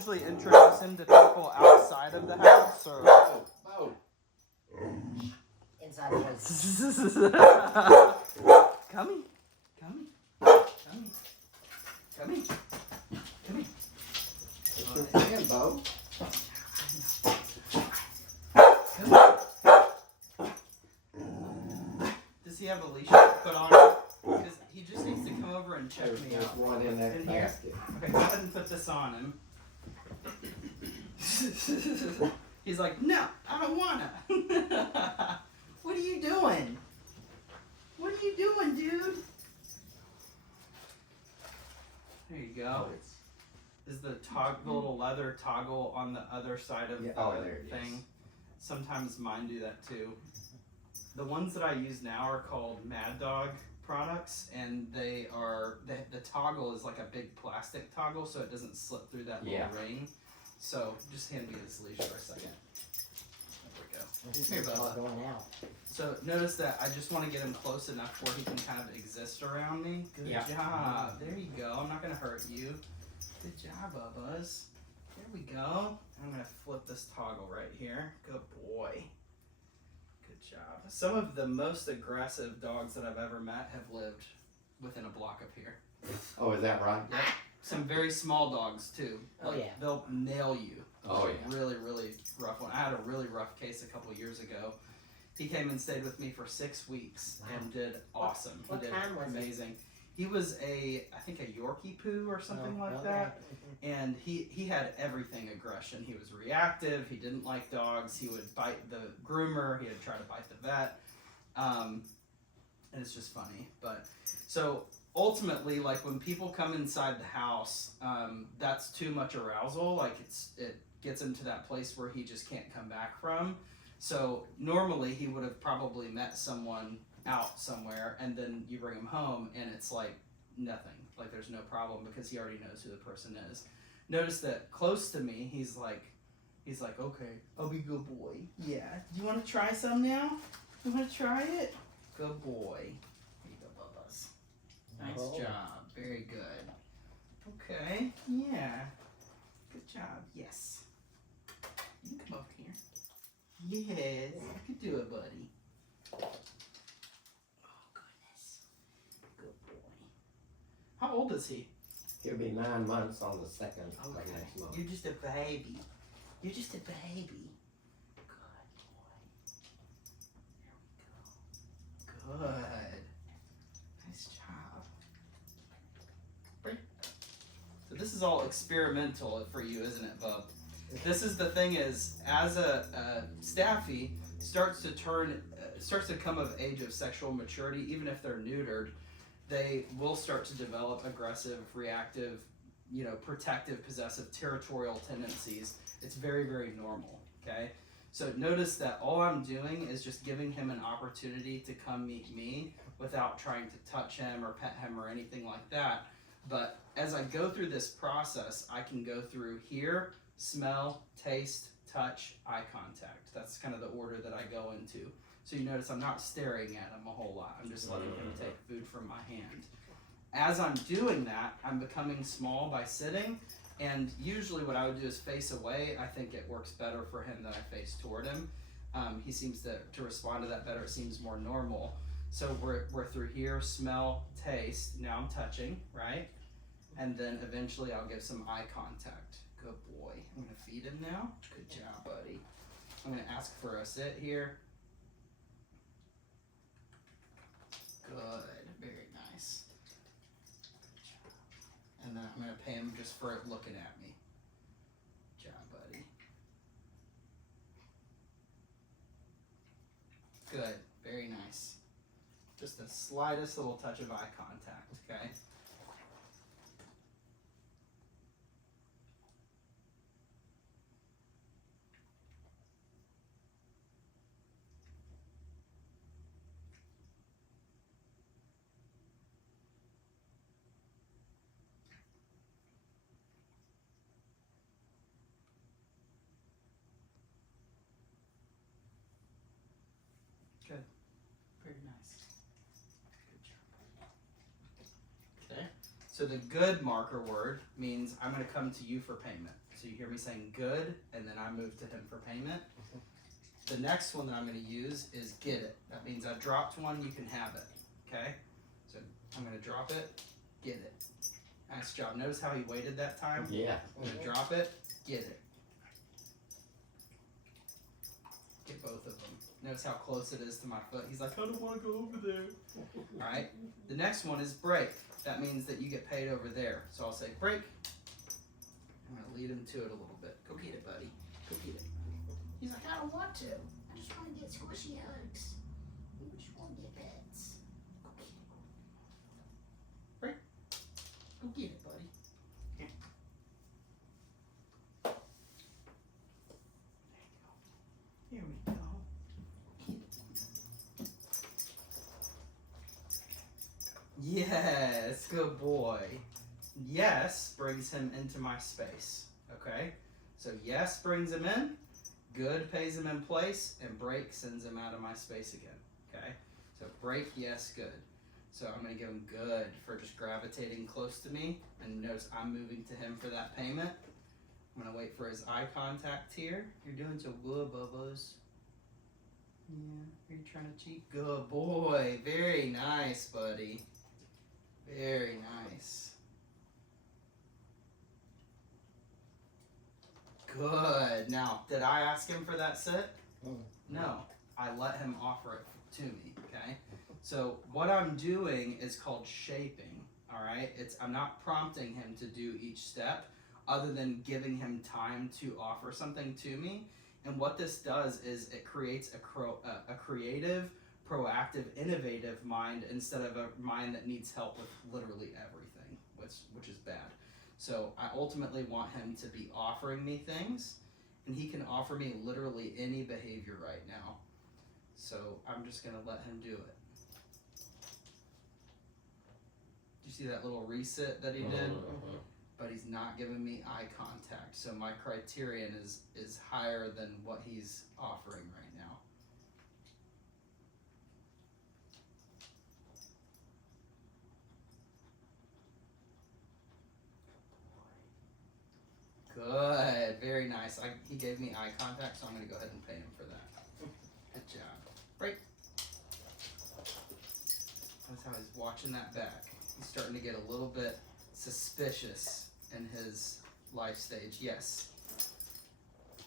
usually introduce him to people outside of the house or? Beau. Inside the house. Come here. It's your friend, Beau. Does he have a leash put on him? Because he just needs to come over and check me There's out. one in that basket. Okay, go ahead and put this on him. He's like, no, I don't wanna. What are you doing? What are you doing, dude? There you go. Is the little leather toggle on the other side of the thing? Sometimes mine do that too. The ones that I use now are called Mad Dog products, and they are the toggle is like a big plastic toggle, so it doesn't slip through that little ring. So just hand me this leash for a second. There we go. Here, Bella. Going out. So notice that I just want to get him close enough where he can kind of exist around me. Good job. There you go. I'm not gonna hurt you. Good job, Bubba's. There we go. I'm gonna flip this toggle right here. Good boy. Good job. Some of the most aggressive dogs that I've ever met have lived within a block of here. Oh, is that right? Yep. Some very small dogs too. Oh yeah. They'll nail you. Oh yeah. Really, really rough one. I had a really rough case a couple years ago. He came and stayed with me for 6 weeks and did awesome. What he did kind was amazing. He was I think a Yorkie poo or something like that. And he had everything aggression. He was reactive. He didn't like dogs. He would bite the groomer. He would try to bite the vet. And it's just funny. But so ultimately, like when people come inside the house, that's too much arousal. Like it gets him to that place where he just can't come back from. So normally he would have probably met someone out somewhere, and then you bring him home and it's like nothing. Like there's no problem because he already knows who the person is. Notice that close to me, he's like, okay, I'll be a good boy. Yeah. Do you want to try some now? You want to try it? Good boy. Here you go, Bubba's. Nice job. Very good. Okay. Yeah. Good job. Yes. You can come over here. Yes. You can do it, buddy. Oh, goodness. Good boy. How old is he? He'll be 9 months on the 2nd of next month. You're just a baby. You're just a baby. Good boy. There we go. Good. Nice job. Right. So this is all experimental for you, isn't it, Bub? This is the thing is, as a staffy starts to come of age of sexual maturity, even if they're neutered, they will start to develop aggressive, reactive, protective, possessive, territorial tendencies. It's very, very normal, okay? So notice that all I'm doing is just giving him an opportunity to come meet me without trying to touch him or pet him or anything like that. But as I go through this process, I can go through hear, smell, taste, touch, eye contact. That's kind of the order that I go into. So you notice I'm not staring at him a whole lot. I'm just letting him take food from my hand. As I'm doing that, I'm becoming small by sitting. And usually what I would do is face away. I think it works better for him that I face toward him. He seems to respond to that better. It seems more normal. So we're through hear, smell, taste. Now I'm touching, right? And then eventually I'll give some eye contact. Good boy. I'm going to feed him now. Good job, buddy. I'm going to ask for a sit here. Good. Very nice. Good job. And then I'm going to pay him just for looking at me. Good job, buddy. Good. Very nice. Just the slightest little touch of eye contact, okay? Good. Very nice. Good job. So the good marker word means I'm going to come to you for payment. So you hear me saying good, and then I move to him for payment. The next one that I'm going to use is get it. That means I dropped one, you can have it. Okay? So I'm going to drop it, get it. Nice job. Notice how he waited that time? Yeah. I'm going to drop it, get it. Get both of them. Notice how close it is to my foot. He's like, I don't want to go over there. Alright? The next one is break. That means that you get paid over there. So I'll say break. I'm going to lead him to it a little bit. Go get it, buddy. Go get it. He's like, I don't want to. I just want to get squishy hugs. I just want to get pets. Go get it. Break. Go get it, buddy. Here. There you go. Here we go. Yes, good boy. Yes brings him into my space. Okay? So yes brings him in, good pays him in place, and break sends him out of my space again. Okay? So break, yes, good. So I'm going to give him good for just gravitating close to me. And notice I'm moving to him for that payment. I'm going to wait for his eye contact here. You're doing so good, Bubba's. Yeah, are you trying to cheat? Good boy. Very nice, buddy. Very nice. Good. Now, did I ask him for that sit? No. I let him offer it to me, okay? So what I'm doing is called shaping, all right? I'm not prompting him to do each step other than giving him time to offer something to me. And what this does is it creates a creative, proactive, innovative mind instead of a mind that needs help with literally everything, which is bad. So I ultimately want him to be offering me things, and he can offer me literally any behavior right now. So I'm just going to let him do it. Did you see that little reset that he did? But he's not giving me eye contact. So my criterion is higher than what he's offering right now. Good, very nice. He gave me eye contact, so I'm going to go ahead and pay him for that. Good job. Break. That's how he's watching that back. He's starting to get a little bit suspicious in his life stage. Yes.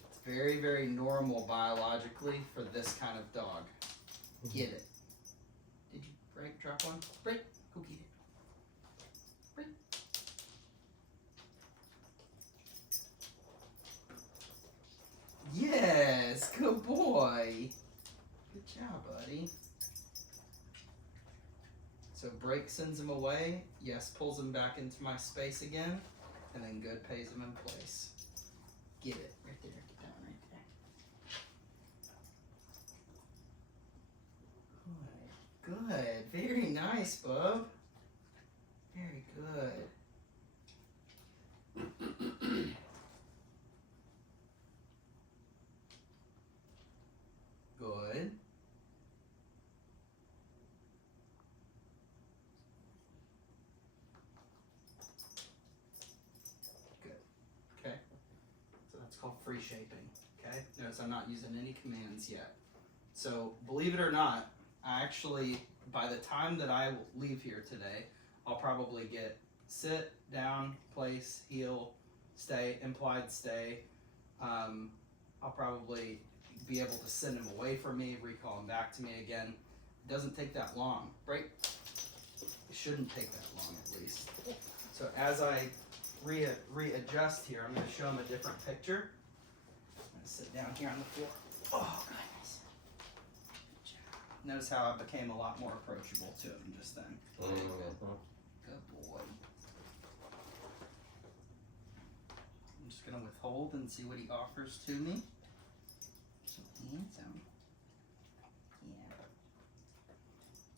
It's very, very normal biologically for this kind of dog. Get it. Did you break? Drop one? Break. Go get it. Break. Yes, good boy. Good job, buddy. So break sends him away. Yes pulls him back into my space again. And then good pays him in place. Get it. Right there. Get that one right there. Good. Good. Very nice, bub. Very good. Good. Okay, so that's called free shaping, okay? Notice I'm not using any commands yet. So, believe it or not, I actually, by the time that I leave here today, I'll probably get sit, down, place, heel, stay, implied stay. I'll probably be able to send him away from me, recall him back to me again. It doesn't take that long, right? It shouldn't take that long, at least. So as I readjust here, I'm going to show him a different picture. I'm going to sit down here on the floor. Oh, goodness. Good job. Notice how I became a lot more approachable to him just then. Very good. Good boy. I'm just going to withhold and see what he offers to me. So handsome. Yeah.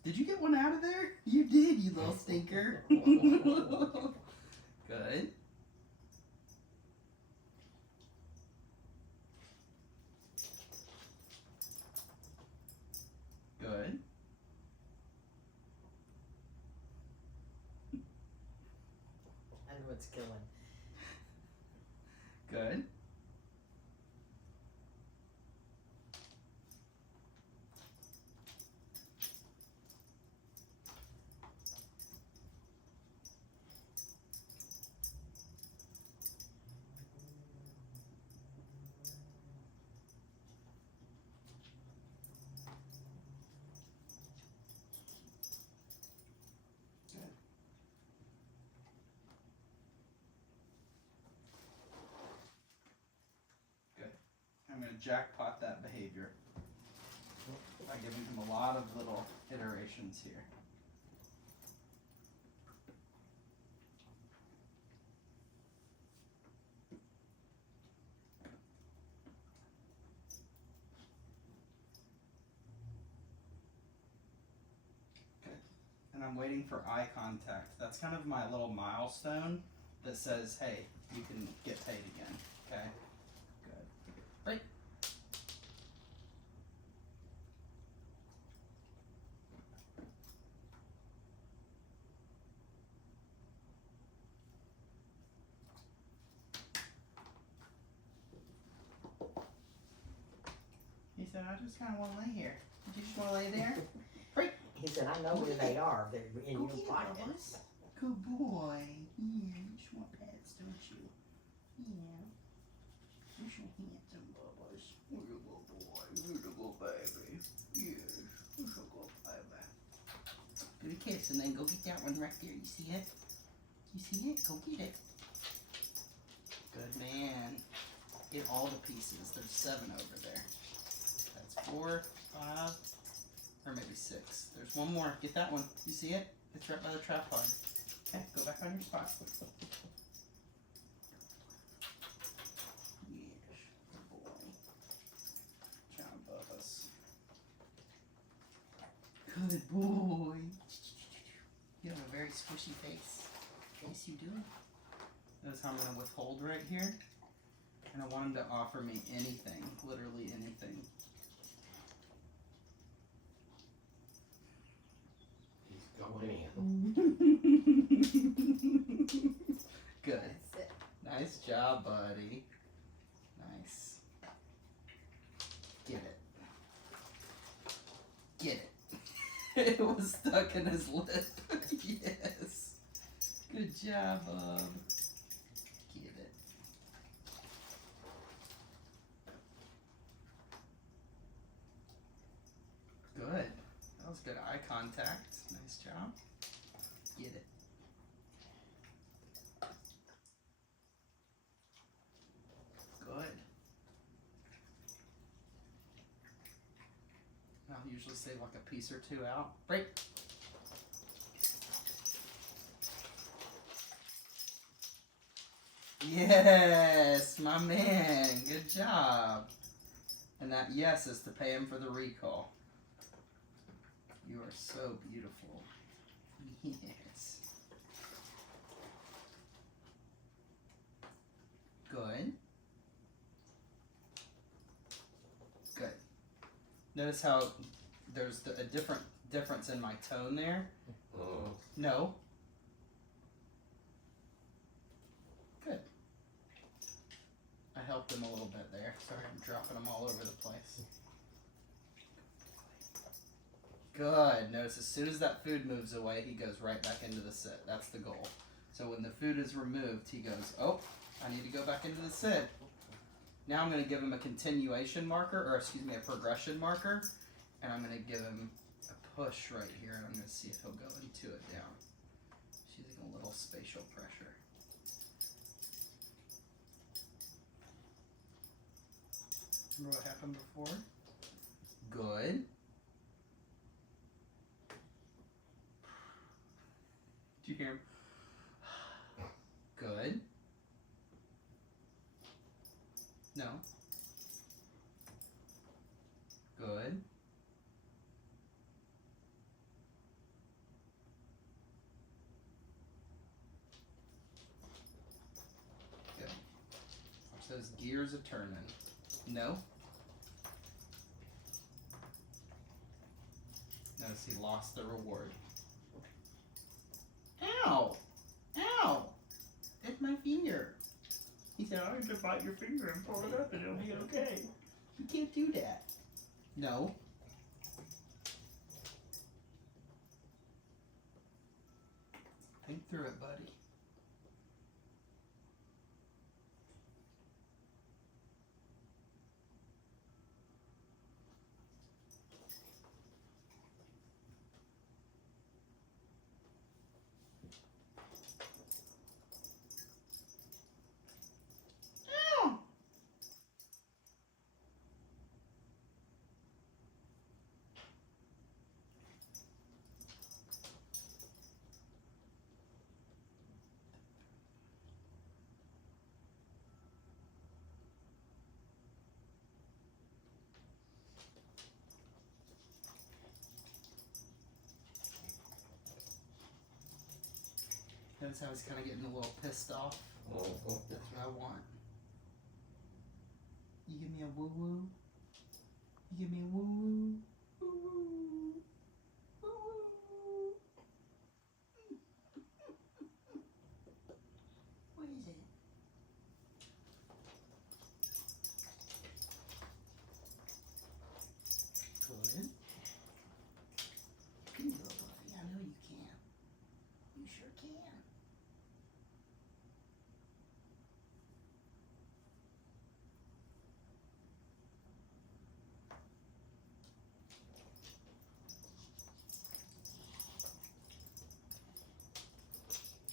Did you get one out of there? You did, you little stinker. Good. Good. what's killing. Good. I'm going to jackpot that behavior by giving him a lot of little iterations here. Good. And I'm waiting for eye contact. That's kind of my little milestone that says, hey, you can get paid again. Okay? Good. Right. He said, I just kind of want to lay here. You just want to lay there? Right. He said, I know where they are. They're in Go your get it, pocket. Bubbles. Good boy. Yeah, you just want pets, don't you? Yeah. You're so handsome, Bubbles. You're a good boy. You're a good baby. Yes. You're so good baby. Give it a kiss and then go get that one right there. You see it? You see it? Go get it. Good man. Get all the pieces. There's 7 over there. That's 4, 5, or maybe 6. There's one more. Get that one. You see it? It's right by the tripod. Okay, go back on your spot. Yes, good boy. John Bubba's. Good boy. You have a very squishy face. Yes, you do. Notice how I'm going to withhold right here. And I want him to offer me anything, literally anything. He's going in. Good. That's it. Nice job, buddy. Nice. Get it. Get it. It was stuck in his lip. Yes. Good job, bub. Get it. Good. That was good eye contact. Nice job. Get it. Good. I'll usually save like a piece or 2 out. Break. Yes, my man. Good job. And that yes is to pay him for the recall. You are so beautiful. Yes. Good. Good. Notice how there's a difference in my tone there. Oh. No. Good. I helped him a little bit there. Sorry, I'm dropping them all over the place. Good. Notice as soon as that food moves away, he goes right back into the sit. That's the goal. So when the food is removed, he goes, oh, I need to go back into the sit. Now I'm going to give him a continuation marker, or excuse me, a progression marker. And I'm going to give him a push right here, and I'm going to see if he'll go into it down. She's using a little spatial pressure. Remember what happened before? Good. Do you hear him? Good. No. Good. Good. Watch those gears a turning. No. Notice he lost the reward. Ow! Ow! It tell him to bite your finger and pull it up and it'll be okay. You can't do that. No. Think through it, buddy. Notice how he's kind of getting a little pissed off. Oh, That's what I want. You give me a woo woo. You give me a woo woo. Woo woo. Woo woo. What is it? Good. You can do it, Buffy. I know you can. You sure can.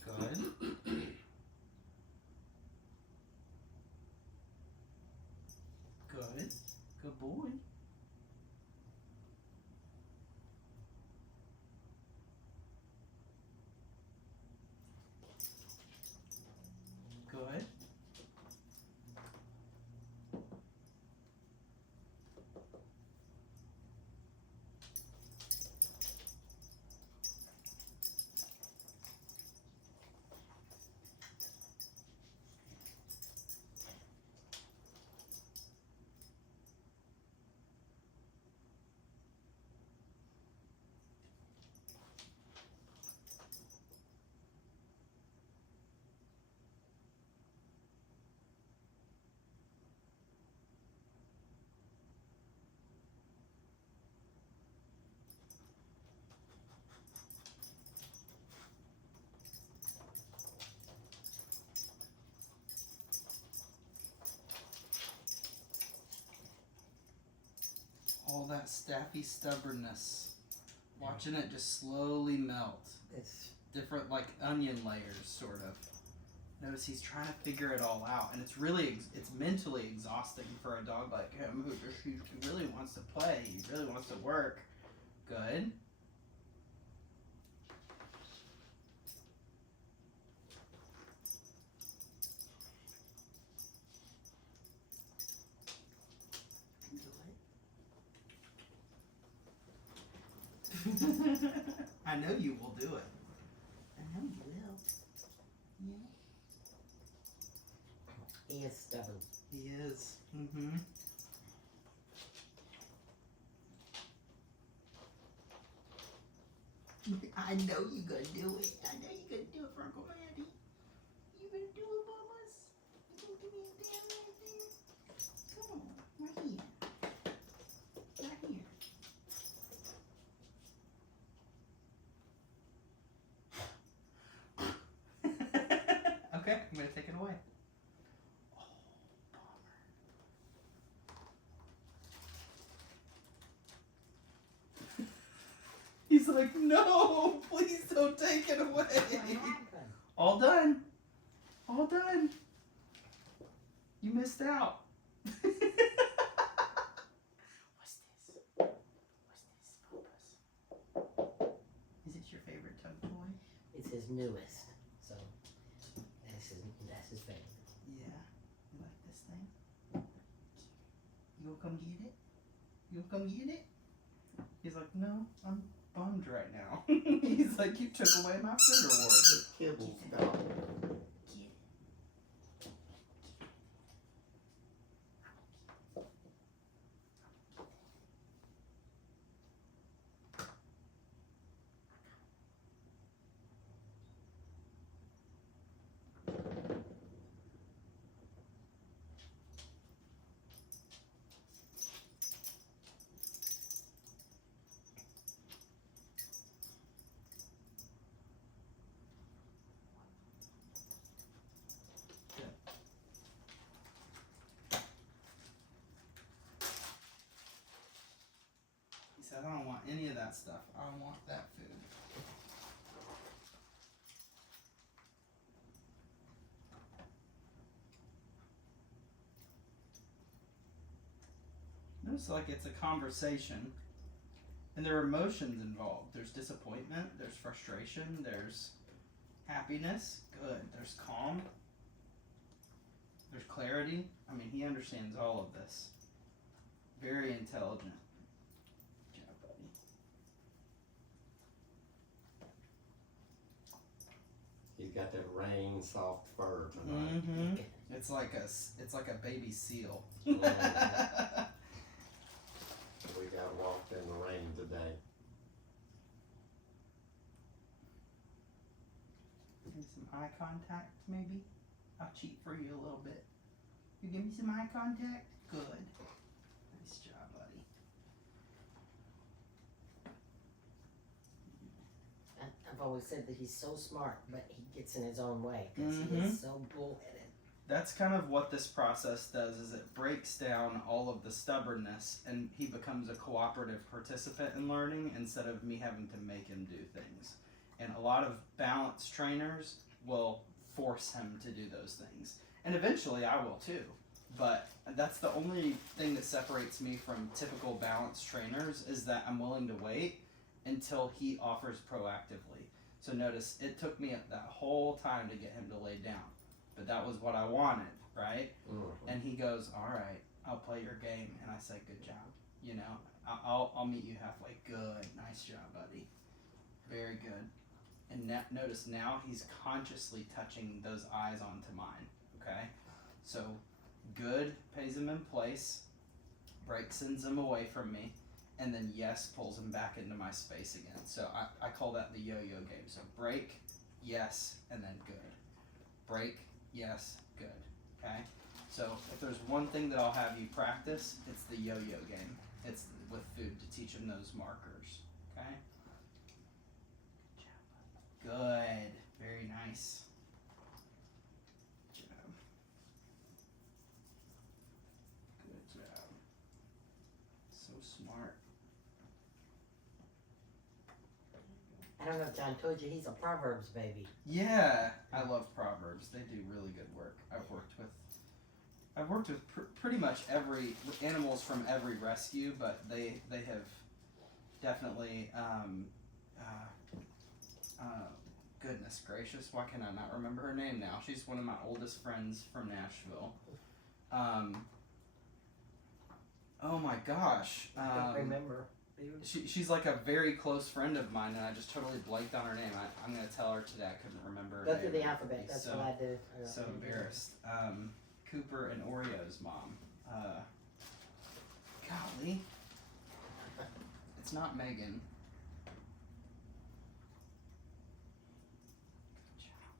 Good. Good. Good boy. Good. All that staffy stubbornness. Watching it just slowly melt. It's Different, like, onion layers, sort of. Notice he's trying to figure it all out. And it's really, it's mentally exhausting for a dog like him who just, he really wants to play. He really wants to work. Good. I know you will do it. I know you will. Yeah. he is stubborn. He is. Mm-hmm. I know you gonna do it. I know you gonna do it for Uncle Mandy. You gonna do it, mamas? You gonna give me a damn right there? Come on, right here. Right here. Okay, I'm gonna take it away. Oh, bummer. He's like, no, please don't take it away. What happened? All done. All done. You missed out. What's this? What's this, Papas? Is it your favorite tug toy? It's his newest, so that's his favorite. Yeah. You like this thing? You gonna come get it? You gonna come get it? He's like, no, I'm bummed right now. He's like, you took away my food reward. the kibble stop. Get it. want any of that stuff. I don't want that food. Notice like it's a conversation. And there are emotions involved. There's disappointment, there's frustration, there's happiness. Good. There's calm. There's clarity. I mean, he understands all of this. Very intelligent. Good job, buddy. He's got that rain soft fur tonight. Mm-hmm. It's like a baby seal. We got walked in the rain today. Give some eye contact, maybe. I'll cheat for you a little bit. You give me some eye contact? Good. Nice job, buddy. I've always said that he's so smart, but he gets in his own way because he Mhm. is so bullheaded. That's kind of what this process does, is it breaks down all of the stubbornness and he becomes a cooperative participant in learning instead of me having to make him do things. And a lot of balance trainers will force him to do those things. And eventually I will too. But that's the only thing that separates me from typical balance trainers, is that I'm willing to wait until he offers proactively. So notice, it took me that whole time to get him to lay down. But that was what I wanted, right? Mm-hmm. And he goes, all right, I'll play your game. And I say, good job. You know, I'll meet you halfway. Good. Nice job, buddy. Very good. And notice now he's consciously touching those eyes onto mine, okay? So, good pays him in place. Break sends him away from me. And then yes pulls him back into my space again. So I call that the yo-yo game. So break, yes, and then good. Break, yes, good. Okay? So if there's one thing that I'll have you practice, it's the yo-yo game. It's with food to teach him those markers. Okay? Good. Very nice. Good job. Good job. So smart. I don't know if John told you, he's a Proverbs baby. Yeah, I love Proverbs. They do really good work. I've worked with pretty much every animals from every rescue, but they have definitely goodness gracious, why can I not remember her name now? She's one of my oldest friends from Nashville. Oh my gosh. I don't remember. She's like a very close friend of mine, and I just totally blanked on her name. I'm gonna tell her today. I couldn't remember her Go name. through the alphabet, that's so, what I do. So embarrassed. Cooper and Oreo's mom. Golly. It's not Megan. Good job,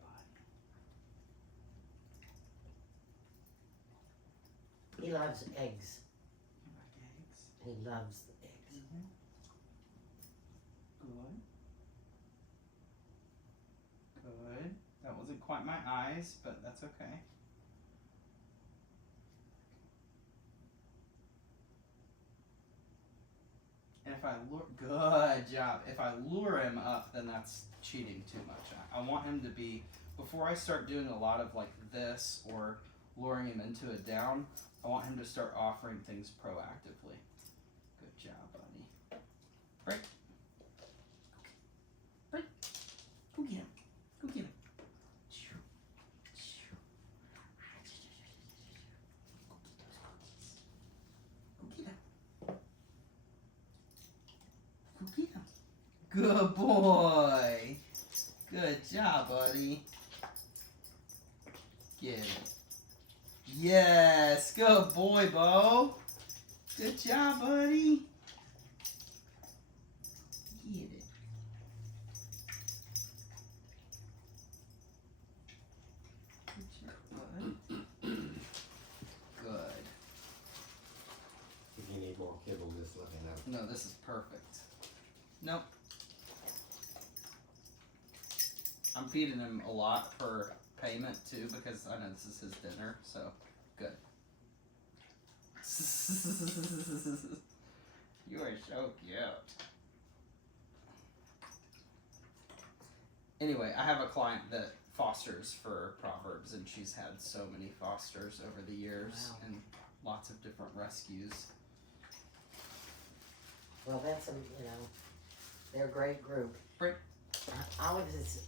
buddy. He loves eggs. You like eggs? He loves the eggs. Mm-hmm. Good. Good. That wasn't quite my eyes, but that's okay. And if I lure, good job. If I lure him up, then that's cheating too much. I want him to be, before I start doing a lot of like this or luring him into a down, I want him to start offering things proactively. Good job, buddy. Break. Break. Go get him. Go get him. Good boy. Good job, buddy. Get it. Yes. Good boy, Beau. Good job, buddy. Get it. Good job, bud. Good. If you need more kibble, just let me know. No, this is perfect. Nope. I'm feeding him a lot for payment too because I know this is his dinner, so good. You are so cute. Anyway, I have a client that fosters for Proverbs, and she's had so many fosters over the years, Wow. and lots of different rescues. Well, that's they're a great group. Great.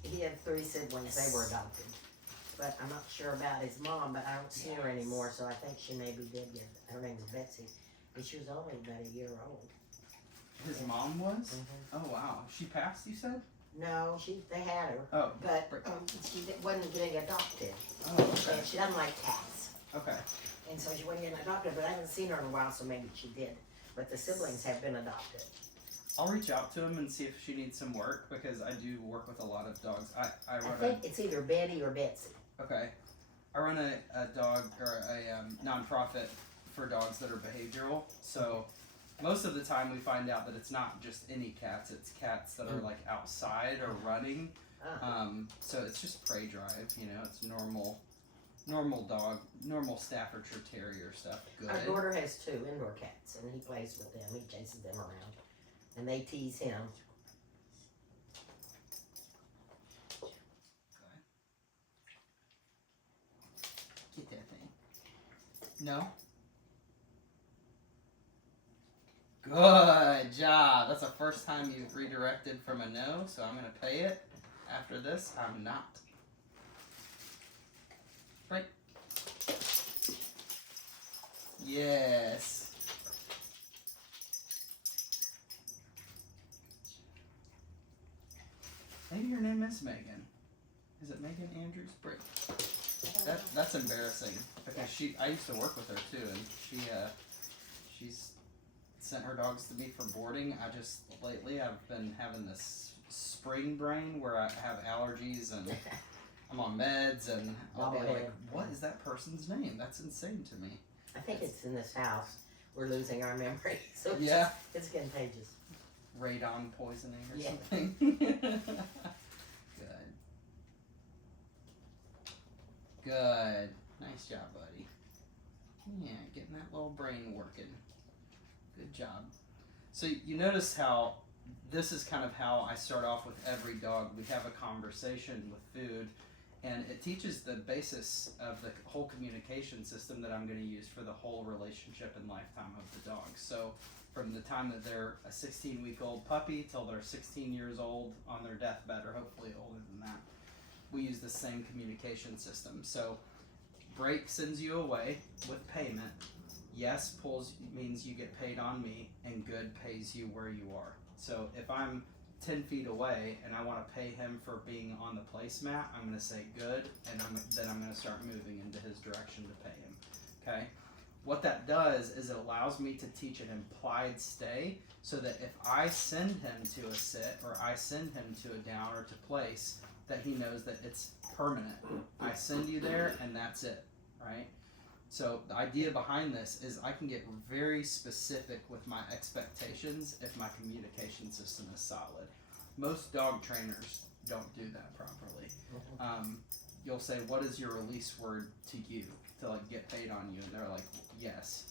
He had 3 siblings. They were adopted, but I'm not sure about his mom. But I don't see her anymore, so I think she maybe did get. Her name is Betsy, but she was only about a year old. His mom was? Mm-hmm. Oh wow. She passed, you said? No, they had her, Oh. but she wasn't getting adopted, Oh, okay. and she doesn't like cats, Okay. and so she wasn't getting adopted. But I haven't seen her in a while, so maybe she did. But the siblings have been adopted. I'll reach out to him and see if she needs some work, because I do work with a lot of dogs. I I run think it's either Betty or Betsy. Okay. I run a dog or a nonprofit for dogs that are behavioral. So most of the time we find out that it's not just any cats, it's cats that are like outside or running. So it's just prey drive, it's normal dog, normal Staffordshire Terrier stuff. Good. Our daughter has 2 indoor cats, and he plays with them. He chases them around, and they tease him. Get that thing. No? Good job. That's the first time you've redirected from a no, so I'm going to pay it. After this, I'm not. Right. Yes. Maybe your name is Megan. Is it Megan Andrews? Brick. That's embarrassing, because I used to work with her too, and she's sent her dogs to me for boarding. Lately I've been having this spring brain where I have allergies and I'm on meds, and I'll be like, what is that person's name? That's insane to me. I think it's in this house. We're losing our memory, so it's contagious. Radon poisoning or Yeah. something. Good. Good. Nice job, buddy. Yeah, getting that little brain working. Good job. So you notice how this is kind of how I start off with every dog. We have a conversation with food, and it teaches the basis of the whole communication system that I'm going to use for the whole relationship and lifetime of the dog. So from the time that they're a 16-week-old puppy till they're 16 years old on their deathbed, or hopefully older than that, we use the same communication system. So break sends you away with payment. Yes means you get paid on me, and good pays you where you are. So if I'm 10 feet away and I want to pay him for being on the placemat, I'm going to say good, and then I'm going to start moving into his direction to pay him. Okay? What that does is it allows me to teach an implied stay, so that if I send him to a sit, or I send him to a down or to place, that he knows that it's permanent. I send you there and that's it, right? So the idea behind this is I can get very specific with my expectations if my communication system is solid. Most dog trainers don't do that properly. You'll say, what is your release word to you to like get paid on you? And they're like, yes.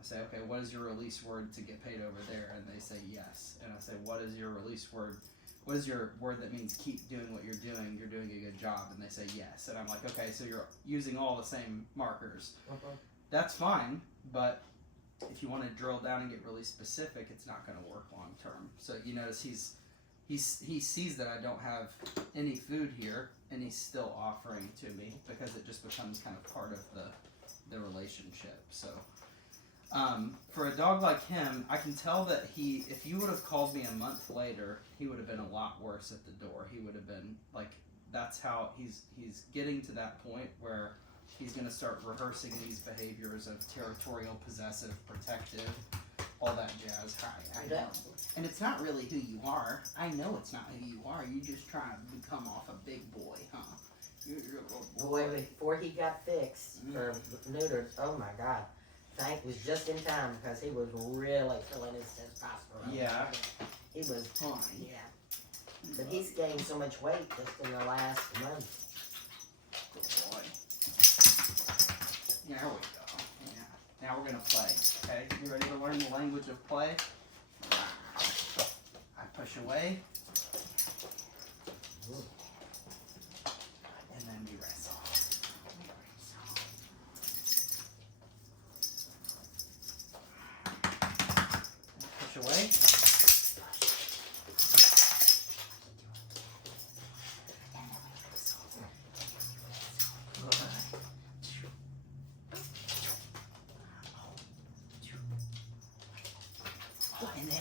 I say, okay, what is your release word to get paid over there? And they say yes. And I say, what is your release word? What is your word that means keep doing what you're doing? You're doing a good job. And they say yes. And I'm like, okay, so you're using all the same markers. That's fine, but if you want to drill down and get really specific, it's not going to work long term. So you notice he sees that I don't have any food here, and he's still offering to me, because it just becomes kind of part of the relationship. So for a dog like him, I can tell that if you would have called me a month later, he would have been a lot worse at the door. He would have been like, that's how he's getting to that point where he's going to start rehearsing these behaviors of territorial, possessive, protective, all that jazz. I know. And it's not really who you are. I know it's not who you are. You just trying to become off a big boy, huh? You're a little boy. Boy, before he got fixed for neutered, oh my God. Frank was just in time, because he was really filling his testosterone. Yeah. He was, Fine. yeah. But he's gained so much weight just in the last month. Good boy. There we go. Yeah. Now we're going to play. Okay? You ready to learn the language of play? I push away. away. And then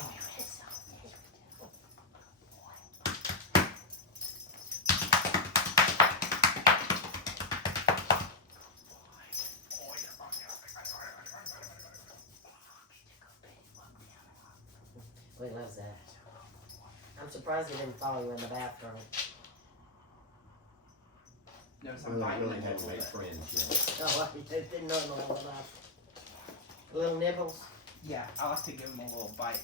We loves that. I'm surprised he didn't follow you in the bathroom. notice We I'm biting really the haven't nipple made bit. friends yet. Oh, well, he didn't know no about little nibbles. Yeah, I like to give him a little bite.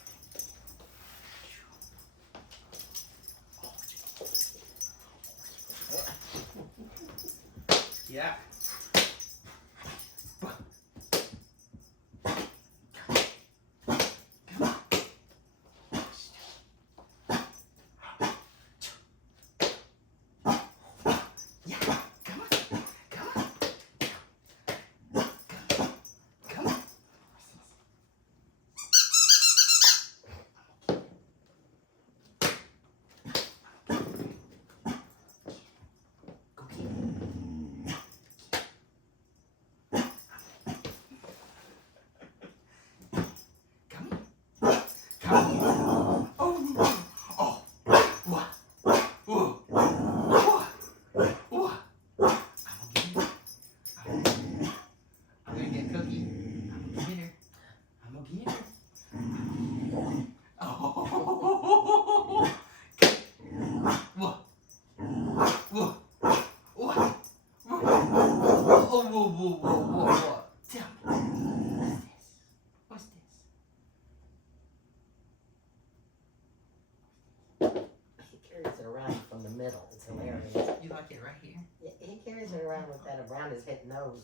Yeah. I'm gonna get Cookie. I'm gonna get her. I'm gonna get her. Oh. What? What? What? Whoa. Tell me. What's this? He carries it around from the middle. It's hilarious. You like it right here? Yeah, he carries it around with that around his head and nose.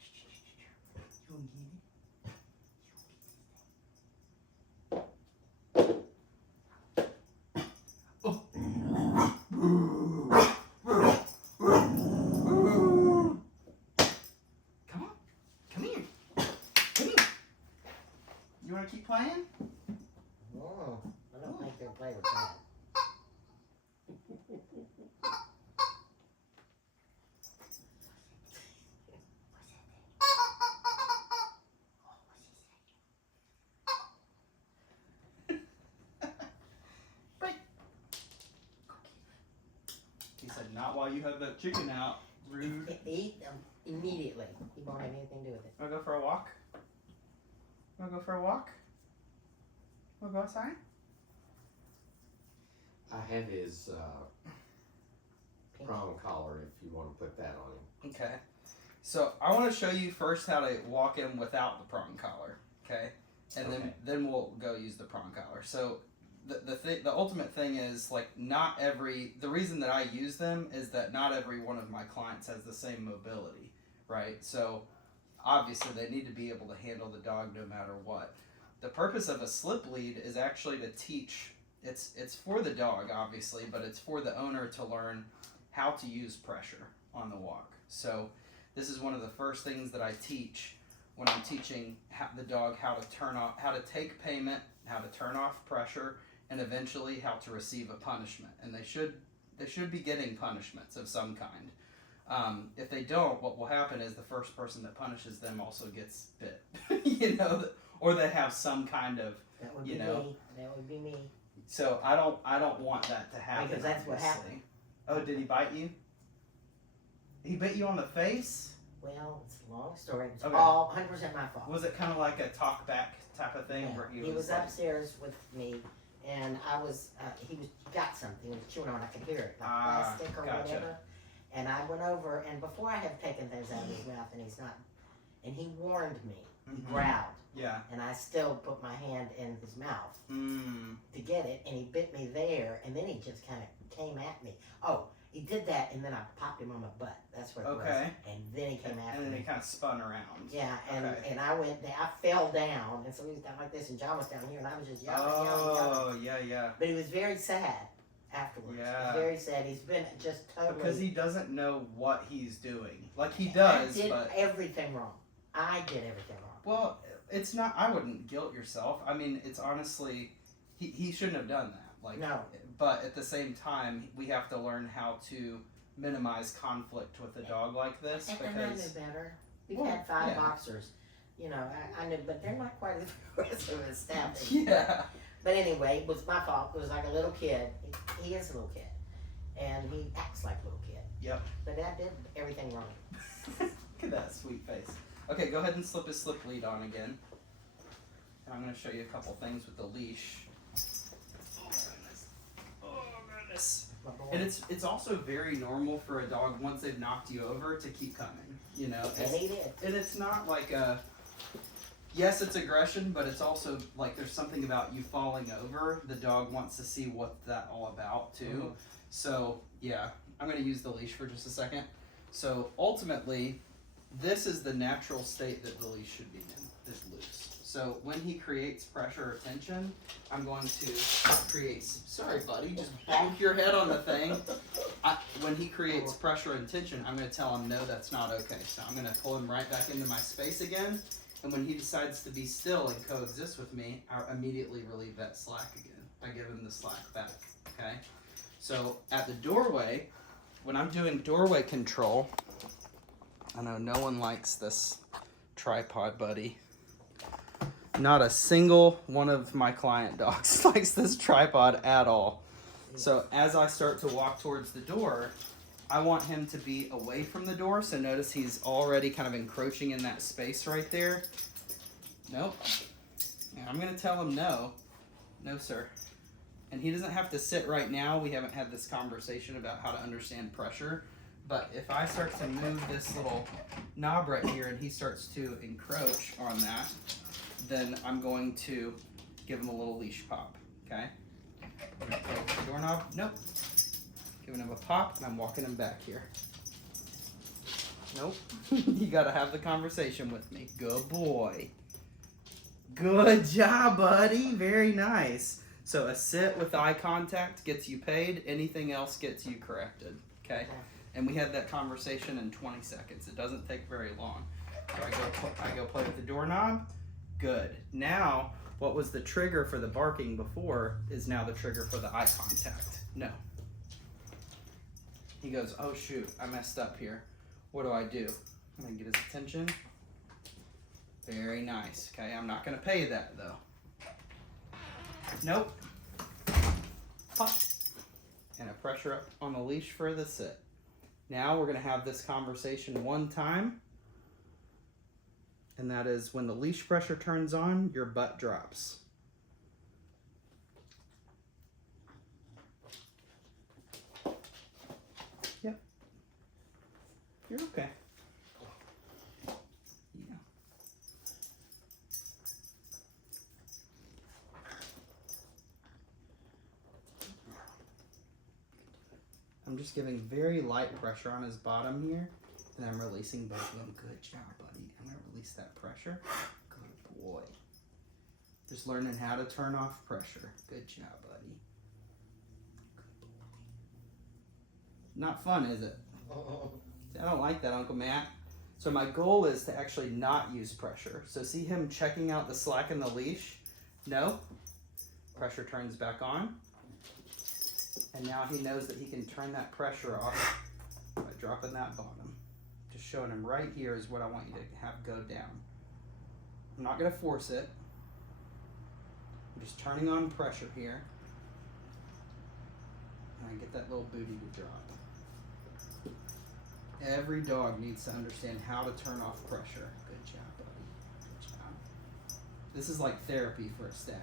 You gonna get it? Come on. Come here. Come here. You wanna keep playing? Oh, I don't think they'll play with that. He said, not while you have that chicken out. Rude. Eat them immediately. He won't have anything to do with it. Wanna go for a walk? Wanna go for a walk? Wanna go outside? I have his prong collar if you want to put that on him. Okay. So I want to show you first how to walk him without the prong collar. Okay. And Okay. then we'll go use the prong collar. So the ultimate thing is like the reason that I use them is that not every one of my clients has the same mobility, right? So obviously they need to be able to handle the dog no matter what. The purpose of a slip lead is actually to teach. It's for the dog obviously, but it's for the owner to learn how to use pressure on the walk. So this is one of the first things that I teach when I'm teaching the dog how to take payment, how to turn off pressure, and eventually how to receive a punishment. And they should be getting punishments of some kind. If they don't, what will happen is the first person that punishes them also gets bit, or they have some kind of, That would be me. That would be me. So I don't want that to happen. Because that's what obviously. happened. Oh, did he bite you? He bit you on the face? Well, it's a long story. It's Okay. all 100% my fault. Was it kind of like a talk back type of thing? Yeah. Where He was like, upstairs with me, and I was, he got something, he was chewing on it, I could hear it, like Ah, plastic or gotcha. whatever. And I went over, and before I have taken things out of his mouth, and he's not, and he warned me, he Mhm. growled, Yeah. and I still put my hand in his mouth Mm. to get it, and he bit me there, and then he just kind of came at me. Oh, he did that, and then I popped him on my butt. That's what it was. Okay. And then he came after And then me. he kind of spun around. Yeah, and, Okay. and I went, I fell down, and so he was down like this, and John was down here, and I was just yelling. Oh, yeah. But he was very sad afterwards. Yeah. He was very sad. He's been just totally. Because he doesn't know what he's doing. Like he does, I did but everything wrong. I did everything wrong. Well, it's not. I wouldn't guilt yourself. I mean, it's honestly, he shouldn't have done that. Like, No. But at the same time, we have to learn how to minimize conflict with a dog like this And I because. knew better. We've Well, had 5 yeah. boxers. You know, I knew, but they're not quite as aggressive as Staffy. Yeah. But anyway, it was my fault. It was like a little kid. He is a little kid. And he acts like a little kid. Yep. But Dad did everything wrong. Look at that sweet face. Okay, go ahead and slip his slip lead on again. And I'm going to show you a couple things with the leash. Oh goodness. Oh goodness. My boy. And it's also very normal for a dog once they've knocked you over to keep coming. You know. And he did. And it's not like a. Yes, it's aggression, but it's also like there's something about you falling over. The dog wants to see what that all about too. Mhm. So yeah, I'm going to use the leash for just a second. So ultimately, this is the natural state that the leash should be in, is loose. So when he creates pressure or tension, I'm going to create, sorry buddy, just bonk your head on the thing. When he creates pressure and tension, I'm going to tell him, no, that's not okay. So I'm going to pull him right back into my space again. And when he decides to be still and coexist with me, I immediately relieve that slack again. I give him the slack back, okay? So at the doorway, when I'm doing doorway control, I know no one likes this tripod buddy. Not a single one of my client dogs likes this tripod at all. So as I start to walk towards the door, I want him to be away from the door. So notice he's already kind of encroaching in that space right there. Nope. And I'm going to tell him no. No, sir. And he doesn't have to sit right now. We haven't had this conversation about how to understand pressure. But if I start to move this little knob right here and he starts to encroach on that, then I'm going to give him a little leash pop, okay? I'm gonna close the doorknob, nope. Giving him a pop, and I'm walking him back here. Nope, you gotta have the conversation with me. Good boy. Good job, buddy, very nice. So a sit with eye contact gets you paid, anything else gets you corrected, okay? And we had that conversation in 20 seconds. It doesn't take very long. So I go play with the doorknob. Good. Now, what was the trigger for the barking before is now the trigger for the eye contact. No. He goes, oh shoot, I messed up here. What do? I'm gonna get his attention. Very nice. Okay, I'm not gonna pay that though. Nope. Pop. And a pressure up on the leash for the sit. Now we're gonna have this conversation one time. And that is when the leash pressure turns on, your butt drops. Yep. You're okay. Yeah. I'm just giving very light pressure on his bottom here. And I'm releasing both of them. Good job, buddy. I'm going to release that pressure. Good boy. Just learning how to turn off pressure. Good job, buddy. Good boy. Not fun, is it? I don't like that, Uncle Matt. So my goal is to actually not use pressure. So see him checking out the slack in the leash? No. Pressure turns back on. And now he knows that he can turn that pressure off by dropping that bottom. Just showing him right here is what I want you to have go down. I'm not going to force it. I'm just turning on pressure here. And I get that little booty to drop. Every dog needs to understand how to turn off pressure. Good job, buddy. Good job. This is like therapy for a Staffy.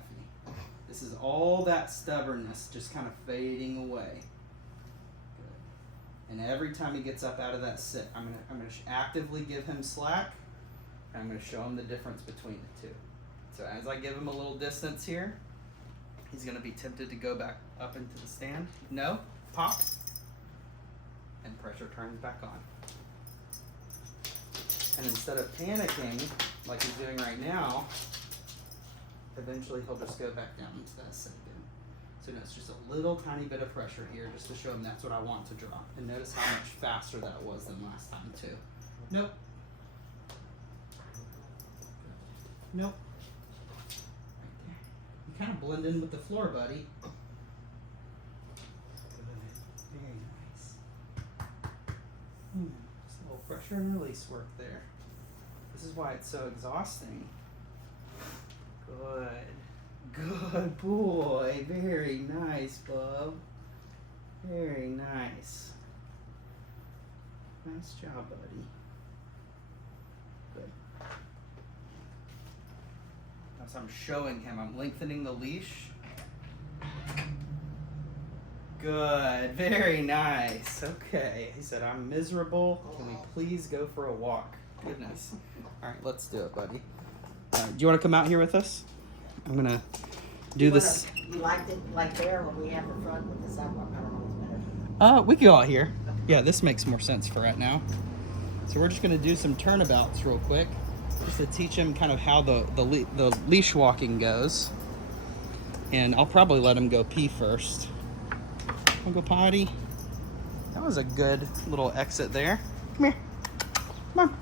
This is all that stubbornness just kind of fading away. Good. And every time he gets up out of that sit, I'm gonna actively give him slack, and I'm gonna show him the difference between the two. So as I give him a little distance here, he's gonna be tempted to go back up into the stand. No, pop, and pressure turns back on. And instead of panicking like he's doing right now, eventually he'll just go back down into that sit again. So no, it's just a little tiny bit of pressure here just to show him that's what I want to drop. And notice how much faster that was than last time too. Nope. Nope. You kind of blend in with the floor, buddy. Very nice. Just a little pressure and release work there. This is why it's so exhausting. Good. Good boy. Very nice, bub. Very nice. Nice job, buddy. Good. As I'm showing him, I'm lengthening the leash. Good. Very nice. Okay. He said, I'm miserable. Can we please go for a walk? Goodness. All right, let's do it, buddy. Do you want to come out here with us? I'm going to do this. You liked it like there when we have the front with the sidewalk? I don't know what's better. We can go out here. Yeah, this makes more sense for right now. So we're just going to do some turnabouts real quick, just to teach him kind of how the leash walking goes. And I'll probably let him go pee first. Wanna go potty? That was a good little exit there. Come here. Come on.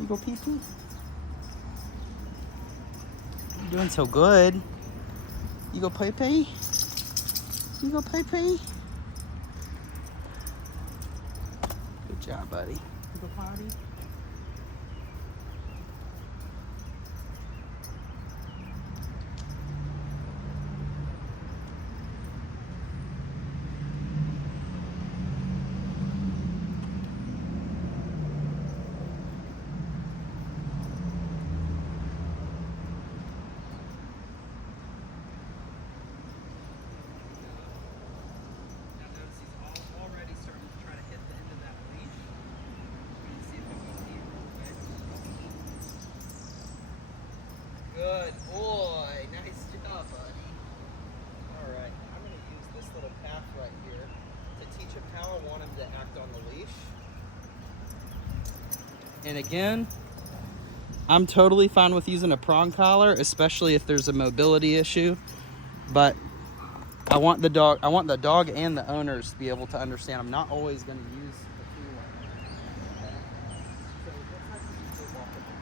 You go pee pee. You're doing so good. You go pee pee. You go pee pee. Good job, buddy. You go potty. Good boy. Nice job, buddy. All right, I'm going to use this little path right here to teach him how I want him to act on the leash. And again, I'm totally fine with using a prong collar, especially if there's a mobility issue. But I want the dog and the owners to be able to understand I'm not always going to use the two-way. Okay? So what type of leash are you walking on?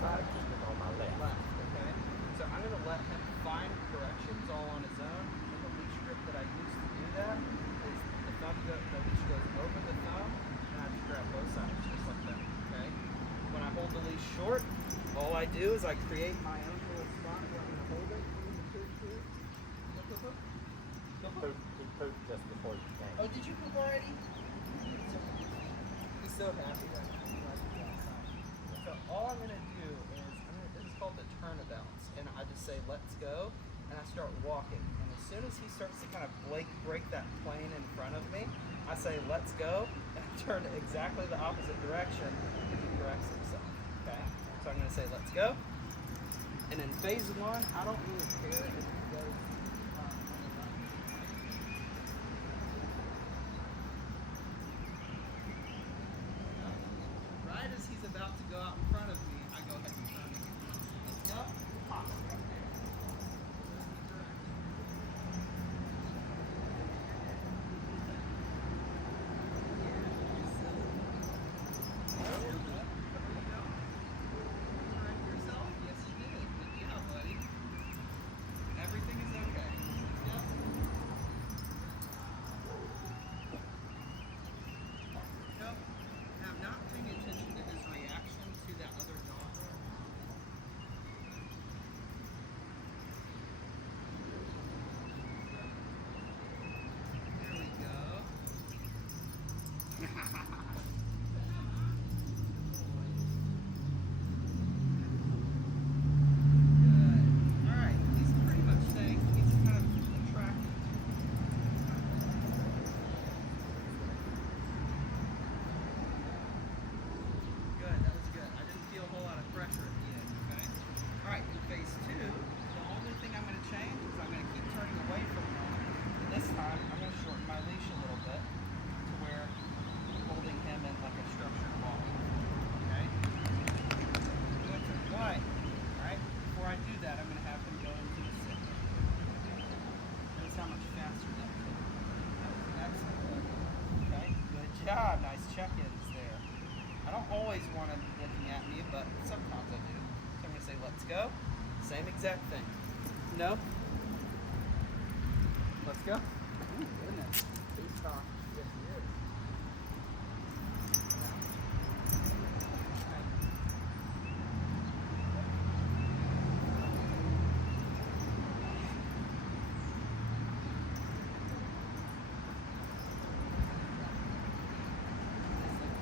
Try to keep it on my left. Okay? So I'm going to let him find corrections all on his own. And the leash grip that I use to do that is the leash goes over the thumb, and I just grab both sides, just like that. Okay? When I hold the leash short, all I do is I create my own little spot where I'm going to hold it. He pooped just before you came. Oh, did you poop already? He's so happy right now. He likes to be outside. So all I'm gonna do is this is called the turnabout, and I just say let's go, and I start walking. And as soon as he starts to kind of break that plane in front of me, I say let's go, and I turn exactly the opposite direction, and he corrects himself. Okay? So I'm gonna say let's go, and in phase one, I don't really care if he goes. Right as he's about to go out in front of me, I go ahead and turn again. Let's go. Pop right there. Yes, you did. Good job, buddy. Everything is okay. Yep. Yep. And I'm not paying attention to his reaction to that other dog. There we go. Good. All right. He's pretty much saying he's kind of attracted to Good, that was good. I didn't feel a whole lot of pressure at the end, okay? All right, in phase two, the only thing I'm going to change is I'm going to keep turning away from him. This time, I'm going to shorten my leash a little bit to where I'm holding him in like a structured walk, okay? Going to the play, all right? Before I do that, I'm going to have him go into the sit. Notice how much faster that is. That was excellent. Okay, good job. Nice check-ins there. I don't always want them looking at me, but sometimes I do. So I'm gonna say, let's go. Same exact thing. No. Let's go. Ooh, goodness. He's soft. Yes, he is.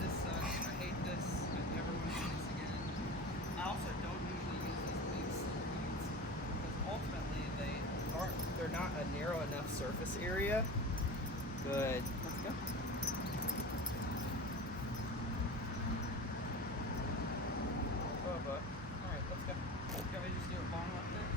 This sucks. I hate this. I never want to do this again. I also don't usually use these big sleeves because ultimately they're not a narrow enough surface area. Good. Let's go. Bubba. Alright, let's go. Can we just do it long like this?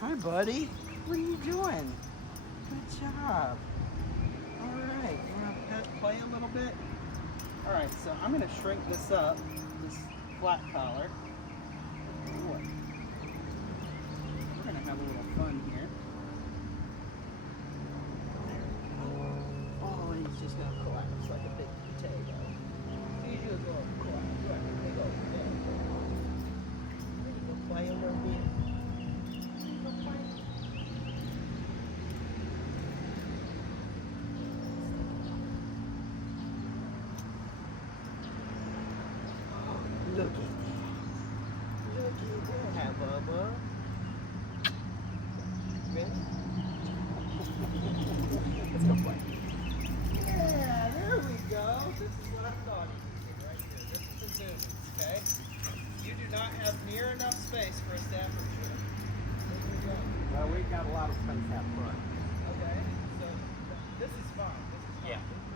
Hi, buddy. What are you doing? Good job. All right. You want to play a little bit? All right. So I'm going to shrink this up, this flat collar. Boy. We're going to have a little fun here. Oh, and he's just going to collapse like a big potato. He's just going to collapse. Right. There you go. Ready to go play a little bit? Look at that. Look at that, Bubba. Ready? Let's go play. Yeah, there we go. This is what I'm talking about right here. This is the zoomies, okay? You do not have near enough space for a Staffordshire. There we go. Well, we've got a lot of space out front. Okay, so this is fine. This is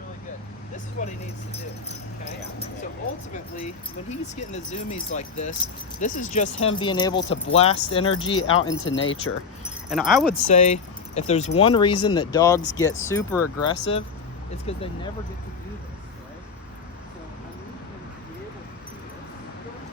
really good. This is what he needs to do. Okay. So ultimately, when he's getting the zoomies like this is just him being able to blast energy out into nature. And I would say, if there's one reason that dogs get super aggressive, it's because they never get to do this, right? So I need him to be able to do this.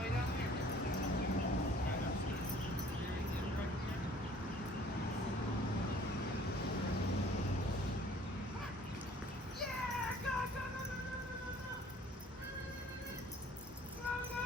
Way down there. Yeah, go, go, go, go, go, go, go. Go, go.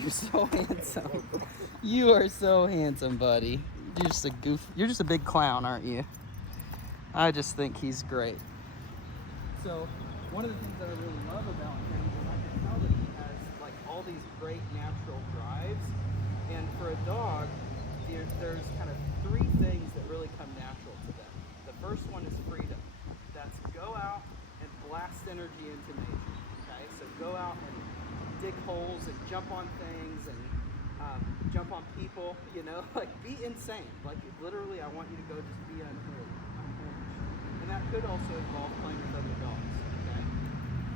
You're so handsome. You are so handsome, buddy. You're just a goof. You're just a big clown, aren't you? I just think he's great. So, one of the things that I really love about him is I can tell that he has like all these great natural drives. And for a dog, there's kind of three things that really come natural to them. The first one is freedom. That's go out and blast energy into nature. Okay, so go out and dig holes and jump on things and jump on people. You know, like be insane. Like literally, I want you to go just be unhinged. And that could also involve playing with other dogs. Okay.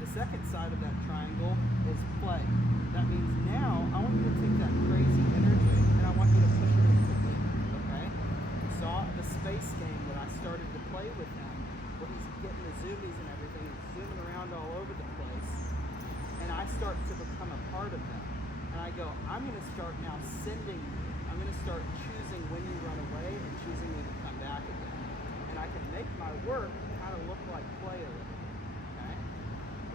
The second side of that triangle is play. That means now I want you to take that crazy energy and I want you to push it into me. Okay? You saw the space game that I started to play with him, where he's getting the zoomies and everything, he's zooming around all over the place. And I start to become a part of them. And I go, I'm going to start now sending you. I'm going to start choosing when you run away and choosing when you come back again. And I can make my work kind of look like play a little. Okay?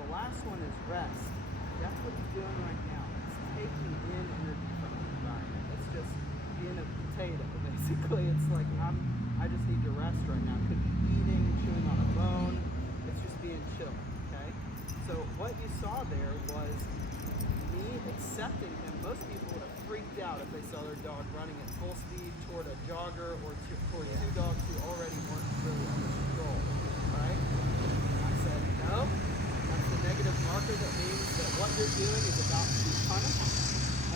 The last one is rest. That's what he's doing right now. It's taking in energy from the environment. It's just being a potato, basically. It's like I just need to rest right now. Could be eating, chewing on a bone. It's just being chill. Okay? So what you saw there was me accepting him. Most people would have freaked out if they saw their dog running at full speed toward a jogger or toward two dogs who already weren't really under control. Alright? I said, no. That's the negative marker that means that what you're doing is about to be punished.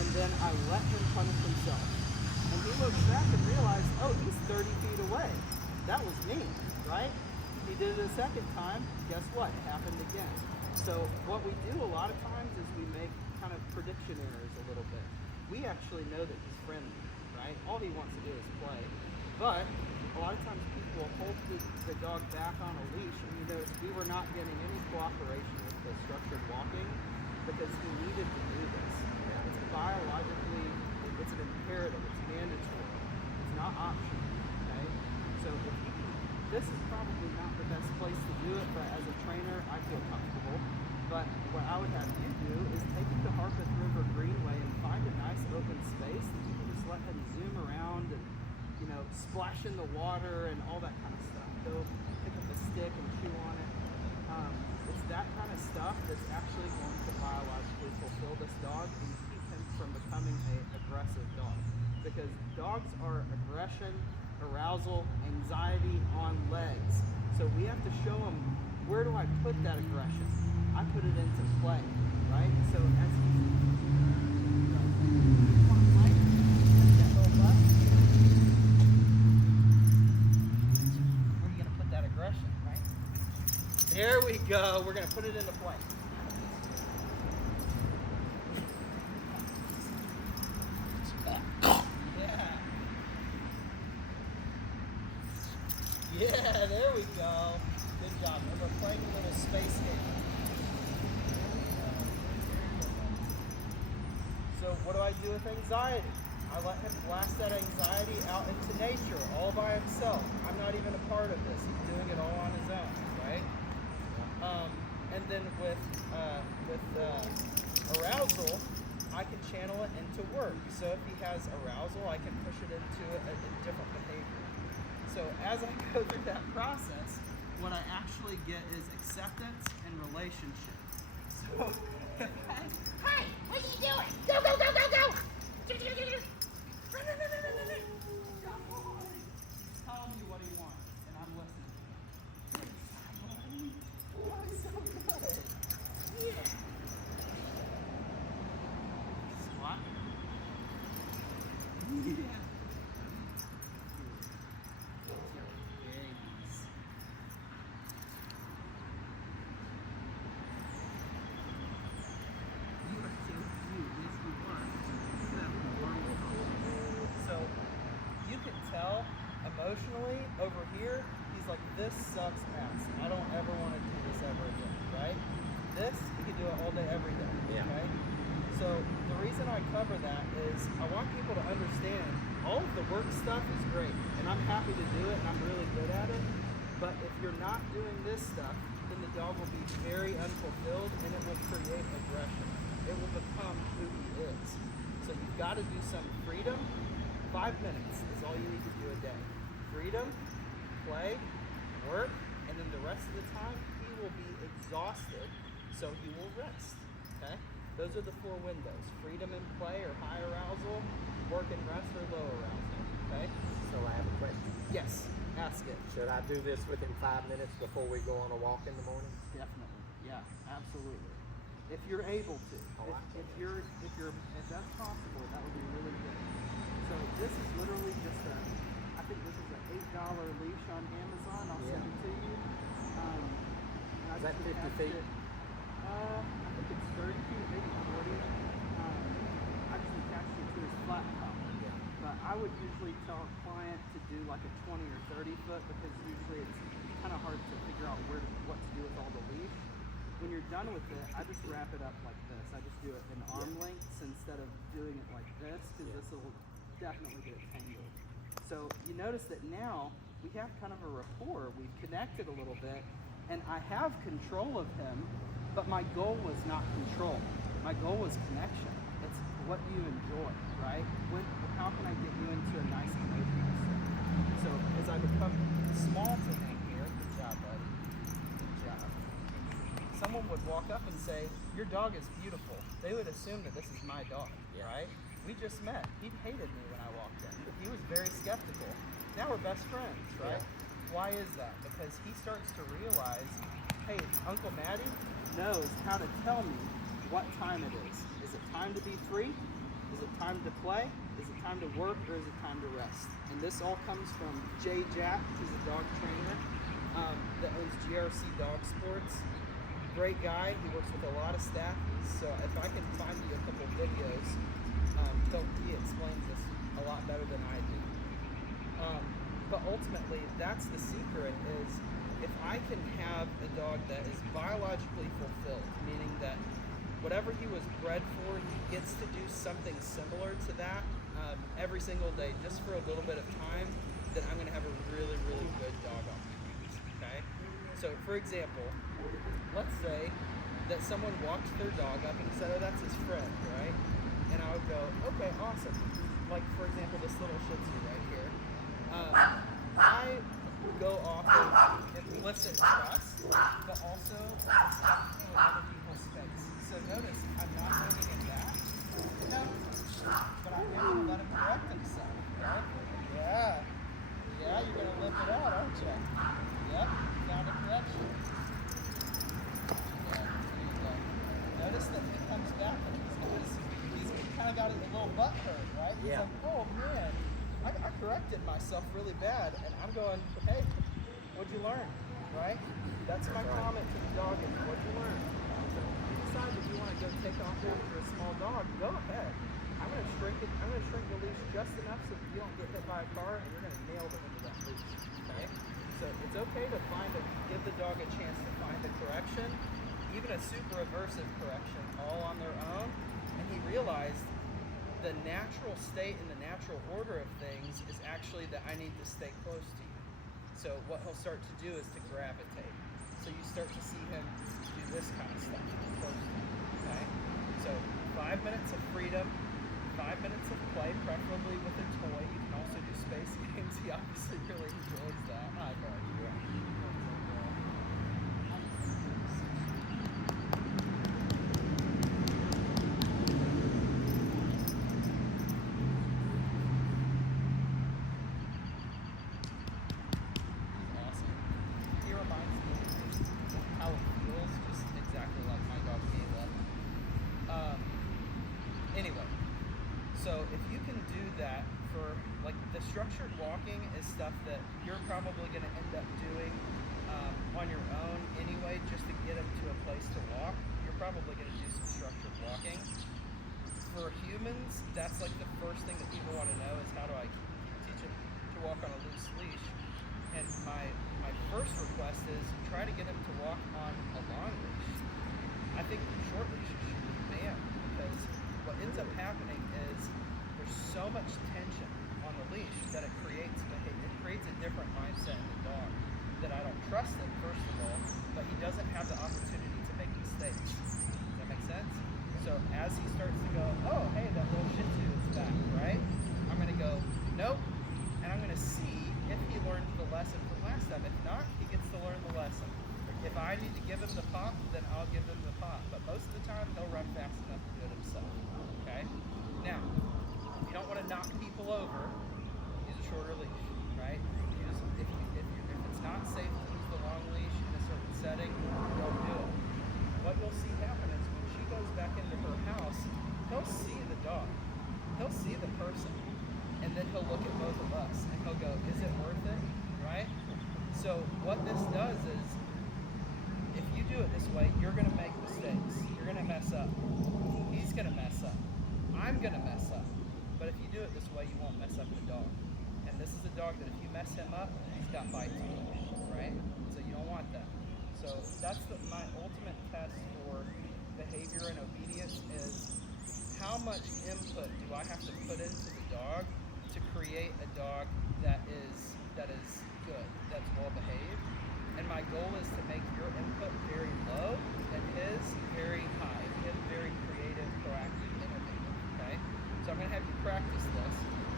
And then I let him punish himself. And he looked back and realized, oh, he's 30 feet away. That was me, right? He did it a second time. Guess what? It happened again. So what we do a lot of times is we make kind of prediction errors a little bit. We actually know that he's friendly, right? All he wants to do is play. But a lot of times people will hold the dog back on a leash, and you notice we were not getting any cooperation with the structured walking because he needed to do this. It's biologically, it's an imperative, it's mandatory. It's not optional, okay? So if you can, this is probably not the best place to do it, but as a trainer, I feel comfortable. But what I would have you do is take him to Harpeth River Greenway and find a nice open space that you can just let him zoom around and, you know, splash in the water and all that kind of stuff. Go pick up a stick and chew on it. It's that kind of stuff that's actually going to biologically fulfill this dog and keep him from becoming an aggressive dog. Because dogs are aggression, arousal, anxiety on legs. So we have to show them, where do I put that aggression? I put it into play, right? So as he's there we go. We're going to put it into play. Yeah. Yeah, there we go. Good job. And we're playing a little space game. So what do I do with anxiety? I let him blast that anxiety out into nature all by himself. I'm not even a part of this. He's doing it all on his own, right? And then with arousal, I can channel it into work. So if he has arousal, I can push it into a different behavior. So as I go through that process, what I actually get is acceptance and relationship. So, Hi, what are you doing? Go, go, go, go, go! Run, run, run, run, run, run, run, run. he's telling me what he wants, and I'm listening. Oh, he's so good. Yeah. Squat. Yeah. Very nice. You are so cute. Yes, you are. Look at that warm color. So you can tell emotionally over here, he's like, this sucks ass. I don't ever want to do this ever again, right? This, he can do it all day, every day. Yeah. Okay? So the reason I cover that is I want people to understand all of the work stuff is great, and I'm happy to do it, and I'm really good at it. But if you're not doing this stuff, then the dog will be very unfulfilled, and it will create aggression. It will become who he is. So you've got to do some freedom. 5 minutes is all you need to do a day. Freedom, play, work, and then the rest of the time he will be exhausted, so he will rest. Okay? Those are the 4 windows. Freedom and play or high arousal, work and rest or low arousal. Okay? So I have a question. Yes, ask it. Should I do this within 5 minutes before we go on a walk in the morning? Definitely. Yeah, absolutely. If you're able to. If that's possible, that would be really good. So this is literally just I think this is an $8 leash on Amazon. I'll send it to you. Is that 50 feet? I think it's 30 feet, maybe 40. I just attached it to his flat top. Yeah. But I would usually tell a client to do like a 20 or 30 foot because usually it's kind of hard to figure out what to do with all the leash. When you're done with it, I just wrap it up like this. I just do it in arm lengths instead of doing it like this because this will definitely get tangled. So you notice that now we have kind of a rapport. We've connected a little bit and I have control of him, but my goal was not control. My goal was connection. It's what do you enjoy, right? How can I get you into a nice emotional state? So as I become small to him here, good job, buddy. Good job. Someone would walk up and say, your dog is beautiful. They would assume that this is my dog, right? We just met. He hated me when I walked in. He was very skeptical. Now we're best friends, right? Yeah. Why is that? Because he starts to realize, hey, Uncle Matty knows how to tell me what time it is. Is it time to be free? Is it time to play? Is it time to work or is it time to rest? And this all comes from Jay Jack. He's a dog trainer that owns GRC Dog Sports. Great guy. He works with a lot of staffies. So if I can find you a couple videos, he explains this a lot better than I do. But ultimately, that's the secret is if I can have a dog that is biologically fulfilled, meaning that whatever he was bred for, he gets to do something similar to that every single day, just for a little bit of time, then I'm going to have a really, really good dog on my hands, okay? So, for example, let's say that someone walked their dog up and said, oh, that's his friend, right? And I would go, okay, awesome. Like, for example, this little Shih Tzu right here. I go off of implicit trust, but also other people's space. So notice, I'm not moving it back. No, but I'm going to let him correct himself, right? Yeah. Yeah, you're going to lip it out, aren't you? Yep, found a correction. Yeah, there you go. Notice that he comes back and he's kind of got a little butt hurt, right? He's like, oh man, I corrected myself really bad, and I'm going, hey, what'd you learn, right? That's my comment to the dog is, what'd you learn? So if you decide that you want to go take off after a small dog, go ahead. I'm going to shrink the leash just enough so that you don't get hit by a car, and you're going to nail the end of that leash, okay? So it's okay to give the dog a chance to find a correction, even a super aversive correction, all on their own, and he realized the natural state and the natural order of things is actually that I need to stay close to you. So what he'll start to do is to gravitate. So you start to see him do this kind of stuff close to you, okay? So 5 minutes of freedom, 5 minutes of play, preferably with a toy. You can also do space games. He obviously really enjoys that. Hi, buddy. Anyway, so if you can do that for, like, the structured walking is stuff that you're probably going to end up doing on your own anyway, just to get them to a place to walk. You're probably going to do some structured walking. For humans, that's like the first thing that people want to know is how do I teach them to walk on a loose leash. And my first request is try to get them to walk on a long leash. I think short leashes should be banned because what ends up happening is there's so much tension on the leash that it creates a different mindset in the dog that I don't trust him, first of all, but he doesn't have the opportunity to make mistakes. Does that make sense? So as he starts to go, oh, hey, that little Shih Tzu is back, right? I'm going to go, nope. And I'm going to see if he learned the lesson from last time. If not, he gets to learn the lesson. If I need to give him the pop, then I'll give him the pop. But most of the time, he'll run fast enough to do it himself. Okay? Now, if you don't want to knock people over, use a shorter leash, right? If it's not safe to use the long leash in a certain setting, don't do it. What you'll see happen is when she goes back into her house, he'll see the dog. He'll see the person. And then he'll look at both of us and he'll go, is it worth it? Right? So what this does is, if you do it this way, you're going to make mistakes. You're going to mess up. He's going to mess up. I'm going to mess up. But if you do it this way, you won't mess up the dog. And this is a dog that if you mess him up, he's got bites on him, right? So you don't want that. So that's my ultimate test for behavior and obedience is how much input do I have to put into the dog to create a dog that is good, that's well behaved. And my goal is to make your input very low and his very high, him very creative, proactive, innovative, okay? So I'm going to have you practice this.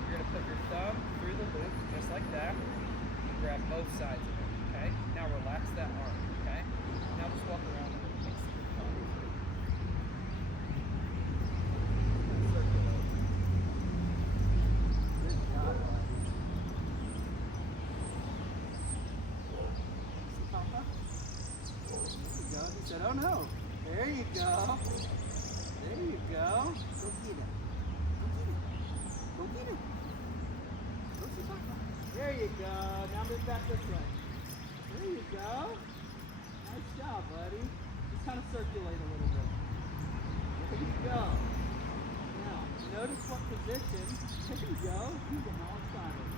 You're going to put your thumb through the loop, just like that. You grab both sides of it, okay? Now relax that arm, okay? Now just walk around and mix your thumb. Circulate. Good job, buddy. Papa? There you go. He said, oh no. There you go. There you go. Go get him. Go get him. Go get him. Go see Papa. There you go. Now move back this way. There you go. Nice job, buddy. Just kind of circulate a little bit. There you go. Now, notice what position. There you go. He's getting all excited.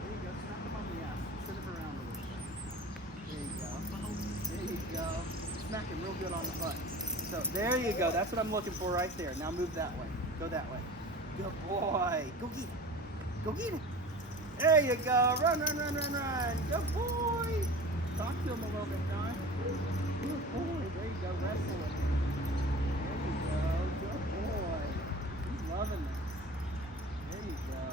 There you go. Smack him on the ass. Send him around a little bit. There you go. There you go. Smack him real good on the butt. So there you go. That's what I'm looking for right there. Now move that way. Go that way. Good boy. Go get him. Go get him. There you go. Run, run, run, run, run. Good boy. Talk to him a little bit, Don. Good boy. There you go. Wrestle with him. There you go. Good boy. He's loving this. There you go.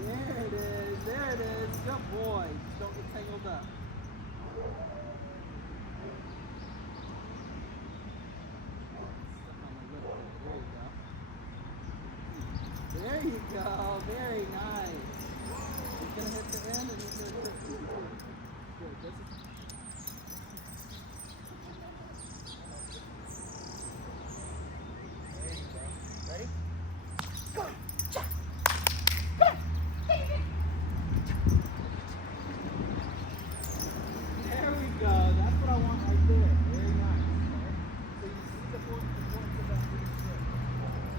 There it is. There it is. Good boy. Just don't get tangled up. There you go. Very nice. He's going to hit the end and he's going to hit the good. This is... There you go. Ready? Go! Jump! Go! There we go. That's what I want right there. Very nice. Okay? So you see the points of that pretty good.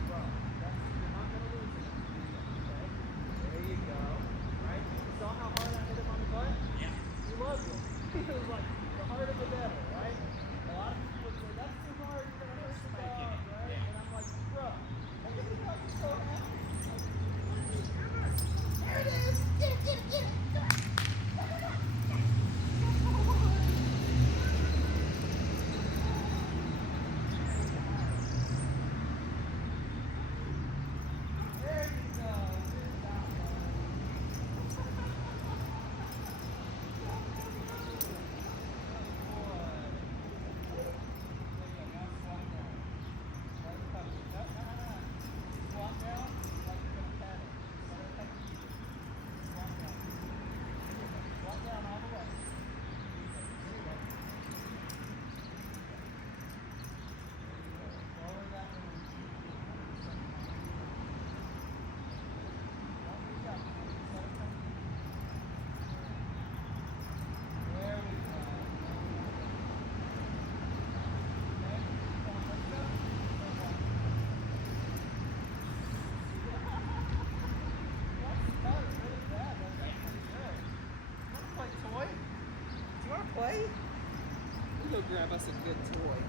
Well, that's, you're not going to lose it. Okay? There you go. Right? You saw how hard I hit him on the butt? Yeah. He loves it. He was like, the harder the better, right? A lot of people would say, that's too hard, you're going to hurt the dog, right? And I'm like, bro, look at the dog, he's so happy. There it is. Get it, get it, get it. Come on. Go, go, go. There you go. Good job, buddy. Play? We'll go grab us a good toy.